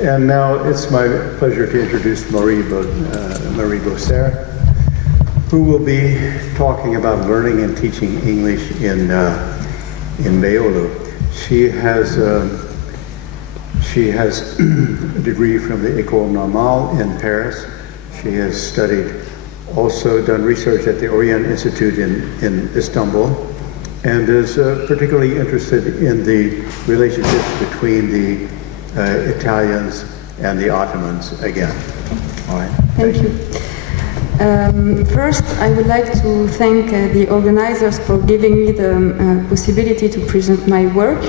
And now it's my pleasure to introduce Marie Bosser, who will be talking about learning and teaching English in Beyoğlu. She has a degree from the École Normale in Paris. She has also done research at the Orient Institute in Istanbul, and is particularly interested in the relationships between the Italians and the Ottomans again. All right. Thank you. First, I would like to thank the organizers for giving me the possibility to present my work.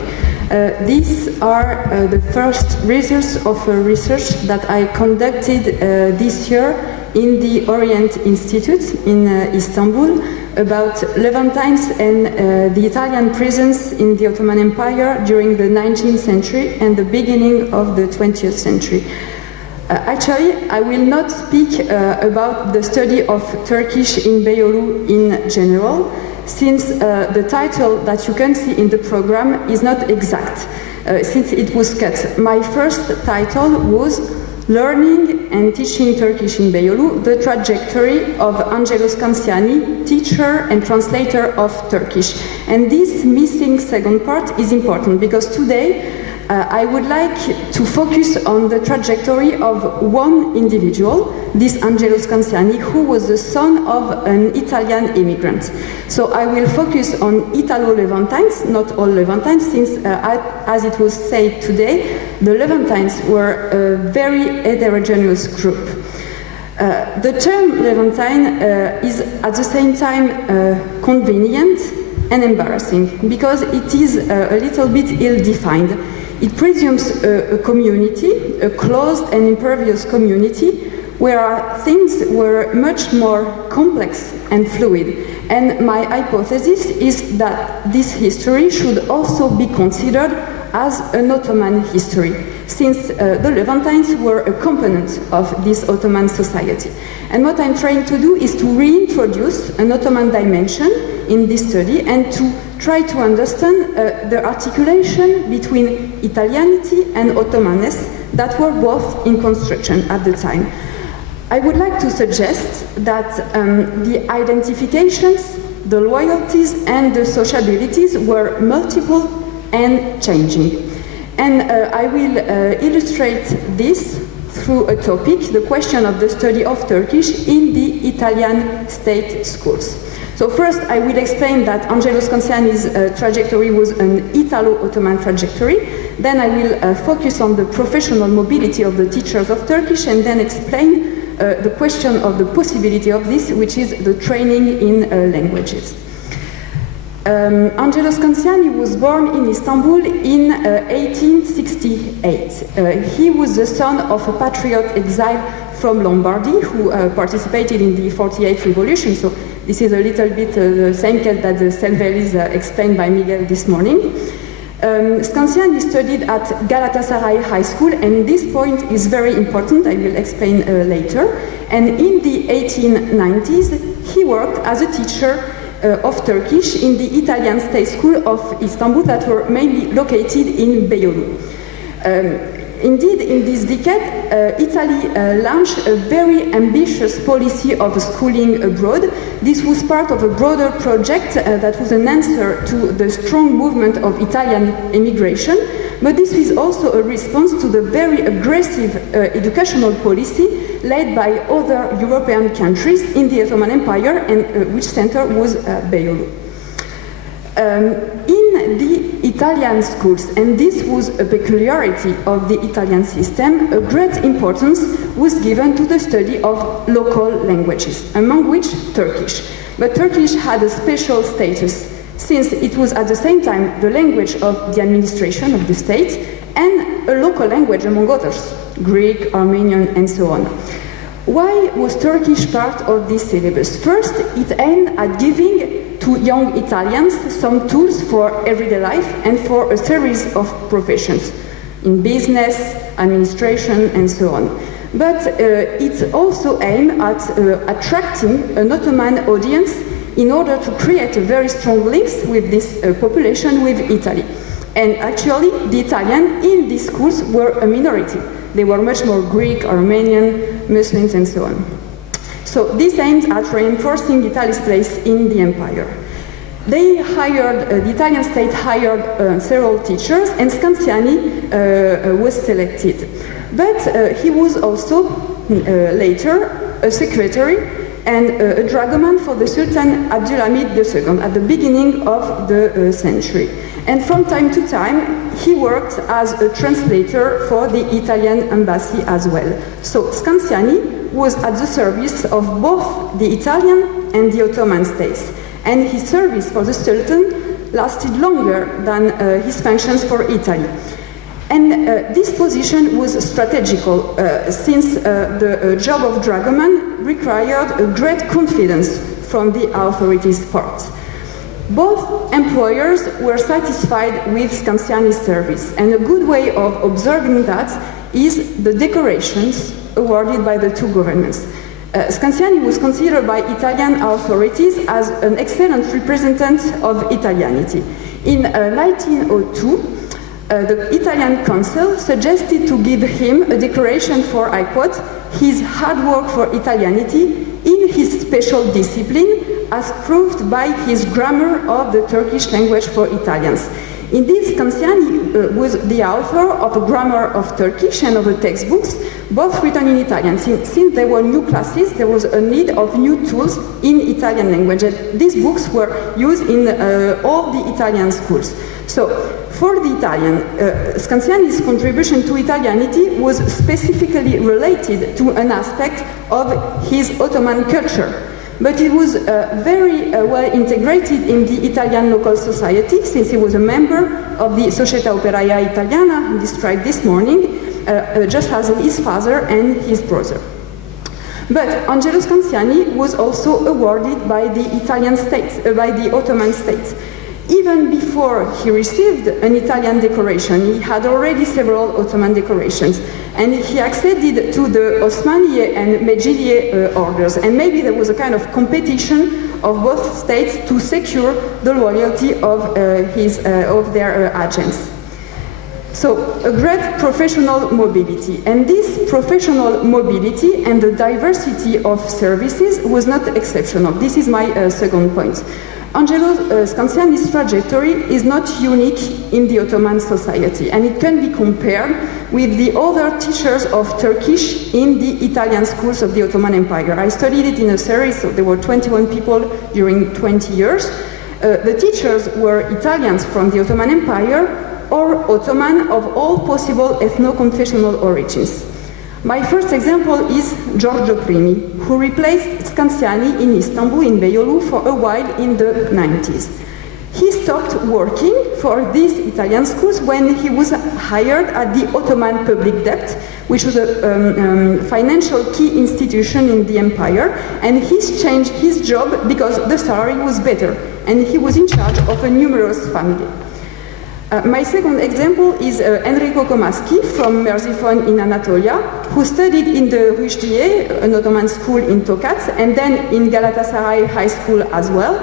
These are the first results of a research that I conducted this year in the Orient Institute in Istanbul about Levantines and the Italian presence in the Ottoman Empire during the 19th century and the beginning of the 20th century. Actually, I will not speak about the study of Turkish in Beyoğlu in general, since the title that you can see in the program is not exact, since it was cut. My first title was Learning and Teaching Turkish in Beyoğlu, the trajectory of Angelos Kansiani, teacher and translator of Turkish. And this missing second part is important because today I would like to focus on the trajectory of one individual, this Angelos Kansiani, who was the son of an Italian immigrant. So I will focus on Italo-Levantines, not all Levantines, since as it was said today, the Levantines were a very heterogeneous group. The term Levantine is at the same time convenient and embarrassing because it is a little bit ill-defined. It presumes a community, a closed and impervious community, where things were much more complex and fluid. And my hypothesis is that this history should also be considered as an Ottoman history, since the Levantines were a component of this Ottoman society. And what I'm trying to do is to reintroduce an Ottoman dimension in this study and to try to understand the articulation between Italianity and Ottomanness that were both in construction at the time. I would like to suggest that the identifications, the loyalties and the sociabilities were multiple and changing. And I will illustrate this through a topic, the question of the study of Turkish in the Italian state schools. So first, I will explain that Angelos Kansiani's trajectory was an Italo-Ottoman trajectory. Then I will focus on the professional mobility of the teachers of Turkish, and then explain the question of the possibility of this, which is the training in languages. Angelos Kansiani was born in Istanbul in 1868. He was the son of a patriot exile from Lombardy who participated in the 48th revolution. So this is a little bit the same case that the Selveris explained by Miguel this morning. Kansiani studied at Galatasaray High School, and this point is very important, I will explain later. And in the 1890s, he worked as a teacher of Turkish in the Italian State School of Istanbul that were mainly located in Beyoğlu. Indeed, in this decade, Italy launched a very ambitious policy of schooling abroad. This was part of a broader project that was an answer to the strong movement of Italian immigration, but this is also a response to the very aggressive educational policy led by other European countries in the Ottoman Empire, and which center was Beyoğlu. In the Italian schools, and this was a peculiarity of the Italian system, a great importance was given to the study of local languages, among which Turkish. But Turkish had a special status, since it was at the same time the language of the administration of the state and a local language among others, Greek, Armenian, and so on. Why was Turkish part of this syllabus? First, it aimed at giving to young Italians some tools for everyday life and for a series of professions in business, administration, and so on. But it also aimed at attracting an Ottoman audience in order to create a very strong links with this population with Italy. And actually, the Italian in these schools were a minority. They were much more Greek, Armenian, Muslims, and so on. So this aimed at reinforcing Italy's place in the empire. They hired, the Italian state hired several teachers, and Scanziani was selected. But he was also later a secretary and a dragoman for the Sultan Abdulhamid II at the beginning of the century. And from time to time, he worked as a translator for the Italian embassy as well. So Scanziani was at the service of both the Italian and the Ottoman states. And his service for the Sultan lasted longer than his functions for Italy. And this position was strategical since the job of dragoman required a great confidence from the authorities' part. Both employers were satisfied with Scanziani's service, and a good way of observing that is the decorations awarded by the two governments. Scanziani was considered by Italian authorities as an excellent representative of Italianity. In 1902, the Italian Council suggested to give him a decoration for, I quote, his hard work for Italianity in his special discipline, as proved by his grammar of the Turkish language for Italians. Indeed, Scanziani was the author of a grammar of Turkish and of the textbooks, both written in Italian. Since there were new classes, there was a need of new tools in Italian language. And these books were used in all the Italian schools. So, for the Italian, Scanziani's contribution to Italianity was specifically related to an aspect of his Ottoman culture. But it was very well integrated in the Italian local society, since he was a member of the Società Operaia Italiana, described this morning, just as his father and his brother. But Angelo Scanziani was also awarded by the Italian state, by the Ottoman state. Even before he received an Italian decoration, he had already several Ottoman decorations, and he acceded to the Osmaniye and Mejiliye orders, and maybe there was a kind of competition of both states to secure the loyalty of their agents. So, a great professional mobility, and this professional mobility and the diversity of services was not exceptional. This is my second point. Angelo Scanziani's trajectory is not unique in the Ottoman society, and it can be compared with the other teachers of Turkish in the Italian schools of the Ottoman Empire. I studied it in a series, so there were 21 people during 20 years. The teachers were Italians from the Ottoman Empire or Ottoman of all possible ethno-confessional origins. My first example is Giorgio Primi, who replaced Scanziani in Istanbul, in Beyoğlu, for a while in the 90s. He stopped working for these Italian schools when he was hired at the Ottoman Public Debt, which was a financial key institution in the empire, and he's changed his job because the salary was better, and he was in charge of a numerous family. My second example is Enrico Comaschi from Merzifon in Anatolia, who studied in the Rüşdiye, an Ottoman school in Tokat, and then in Galatasaray High School as well.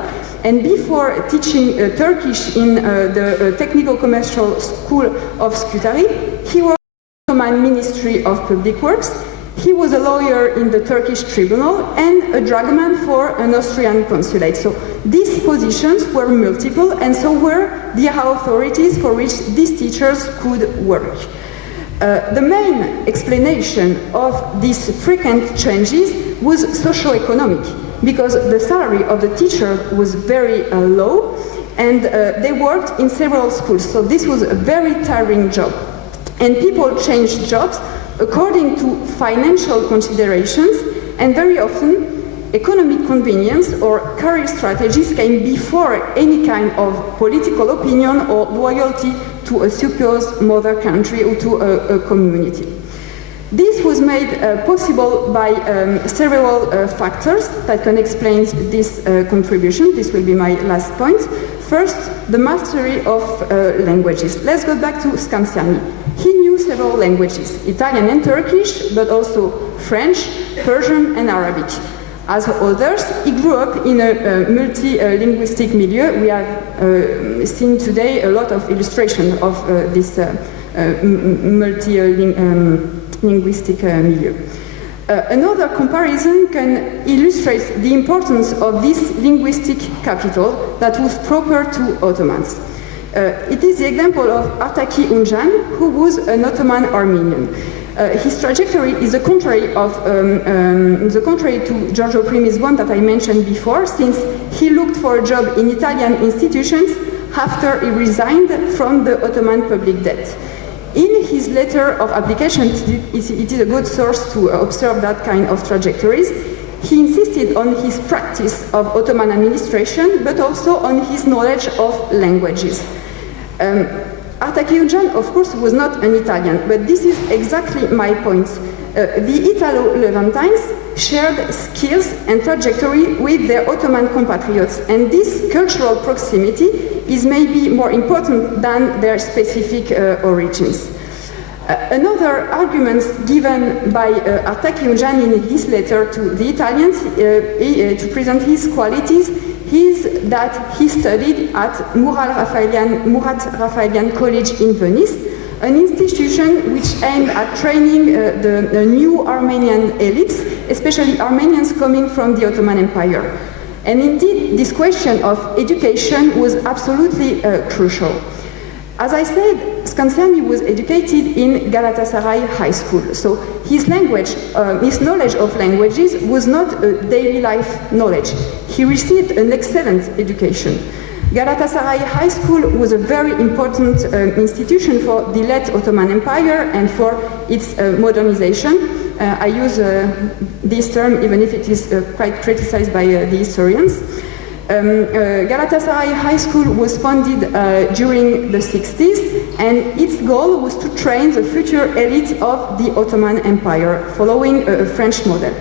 And before teaching Turkish in the Technical Commercial School of Scutari, he worked in the Ottoman Ministry of Public Works. He was a lawyer in the Turkish tribunal and a dragoman for an Austrian consulate. So these positions were multiple, and so were the authorities for which these teachers could work. The main explanation of these frequent changes was socio-economic, because the salary of the teacher was very low, and they worked in several schools. So this was a very tiring job. And people changed jobs according to financial considerations, and very often economic convenience or career strategies came before any kind of political opinion or loyalty to a supposed mother country or to a community. This was made possible by several factors that can explain this contribution. This will be my last point. First, the mastery of languages. Let's go back to Scanziani. He knew several languages, Italian and Turkish, but also French, Persian, and Arabic. as others, he grew up in a multi-linguistic milieu. We have seen today a lot of illustration of this multi-linguistic milieu. Another comparison can illustrate the importance of this linguistic capital that was proper to Ottomans. It is the example of Artaki Unjan, who was an Ottoman Armenian. His trajectory is the contrary to Giorgio Primi's one that I mentioned before, since he looked for a job in Italian institutions after he resigned from the Ottoman public debt. In his letter of application, it is a good source to observe that kind of trajectories. He insisted on his practice of Ottoman administration, but also on his knowledge of languages. Artaki Unjan, of course, was not an Italian, but this is exactly my point. The Italo-Levantines shared skills and trajectory with their Ottoman compatriots, and this cultural proximity is maybe more important than their specific origins. Another argument given by Artaki Unjan in his letter to the Italians to present his qualities is that he studied at Murat Raphaelian College in Venice, an institution which aimed at training the new Armenian elites, especially Armenians coming from the Ottoman Empire. And indeed, this question of education was absolutely crucial. As I said, Scanziani was educated in Galatasaray High School, so his language, his knowledge of languages was not a daily life knowledge. He received an excellent education. Galatasaray High School was a very important institution for the late Ottoman Empire and for its modernization. I use this term even if it is quite criticized by the historians. Galatasaray High School was founded during the 60s, and its goal was to train the future elite of the Ottoman Empire, following a French model.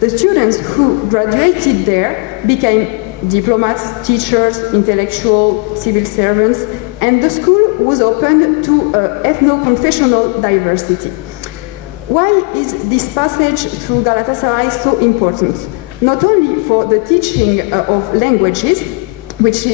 The students who graduated there became diplomats, teachers, intellectuals, civil servants, and the school was open to ethno-confessional diversity. Why is this passage through Galatasaray so important? Not only for the teaching of languages, which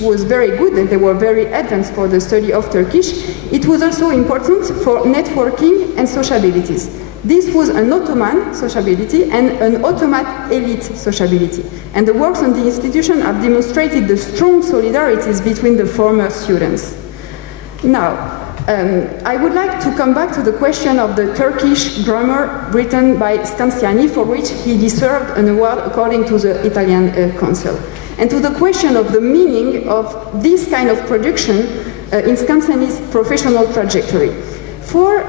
was very good, and they were very advanced for the study of Turkish, it was also important for networking and sociabilities. This was an Ottoman sociability and an Ottoman elite sociability. And the works on the institution have demonstrated the strong solidarities between the former students. Now, I would like to come back to the question of the Turkish grammar written by Scanziani, for which he deserved an award according to the Italian Council, and to the question of the meaning of this kind of production in Scanziani's professional trajectory. For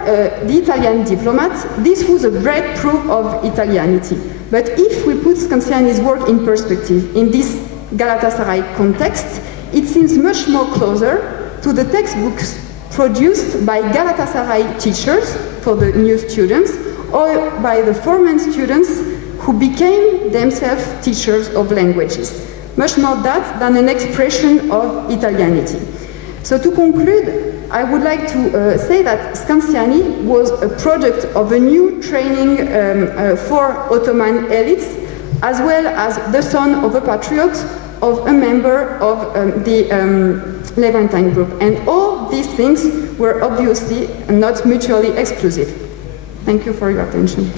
the Italian diplomat, this was a great proof of Italianity. But if we put Scanziani's work in perspective in this Galatasaray context, it seems much more closer to the textbooks produced by Galatasaray teachers for the new students, or by the former students who became themselves teachers of languages. Much more that than an expression of Italianity. So to conclude, I would like to say that Scanziani was a product of a new training for Ottoman elites, as well as the son of a patriot, of a member of the Levantine group. And all these things were obviously not mutually exclusive. Thank you for your attention.